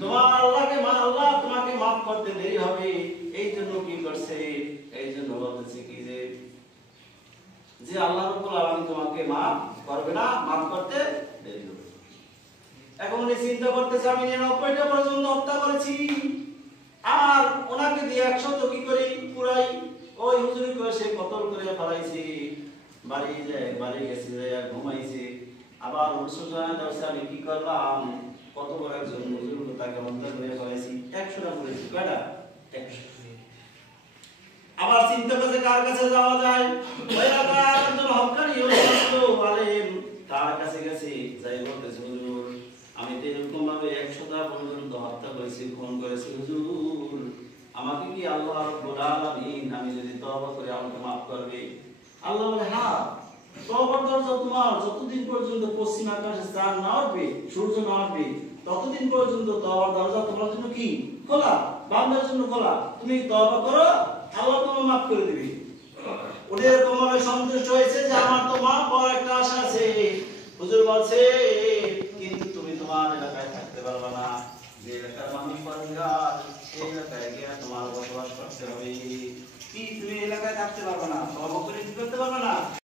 তোমার আল্লাহ তোমাকে মাফ করতে দেরি হবে, এই জন্য কি করছে, এই জন্য বলতেছে কি যে আল্লাহ রাব্বুল আলামিন তোমাকে মাফ করবে না, মাফ করতে দেরি হবে। এখন উনি চিন্তা করতেছে আমি 99টা পর্যন্ত হত্যা করেছি, আর ওনাকে দিয়ে 100 কি করে পুরাই, ওই হুজুরি করে সে কতল করে ফেলাইছি, বাড়ি গেছে ঘুমাইছে, আবার অনুশোচনা দর্শে আমি কি করলাম, কত বড় একজন হুজুর তাকে হত্যা করে ফেলাইছি, 100টা করেছি, কয়টা? 100। আবার চিন্তা করছে কার কাছে যাওয়া যায়, ওই এলাকার একজন হক্কানি আলেম, তার কাছে গেছে, যাই বলতেছে হুজুর আমি তো এরকম ভাবে 100টা পর্যন্ত হত্যা করেছি, খুন করেছি, হুজুর আমাকে কি আল্লাহ রাব্বুল আলামিন আমি যদি তওবা করি আমাকে maaf করবে? আল্লাহ বলে হ্যাঁ, তওবার দরজা তোমার যতদিন পর্যন্ত পশ্চিম আকাশে চাঁদ না উঠবে, সূর্য না উঠবে, ততদিন পর্যন্ত তওবার দরজা তোমার জন্য কি খোলা, বান্দার জন্য খোলা। তুমি তওবা করো, আল্লাহ তোমাকে maaf করে দিবে। উনি এরকম ভাবে সন্তুষ্ট হয়েছে যে আমার তো maaf হওয়ার একটা আশা আছে। হুজুর বলছে কিন্তু তুমি তোমার এলাকায় থাকতে পারবে না, যে এলাকার মানুষ পরহেজগার সেই এলাকায় গিয়ে তোমার বসবাস করতে হবে। কি তুমি এলাকায় থাকতে পারবে না, তওবা করে কি করতে পারবে না?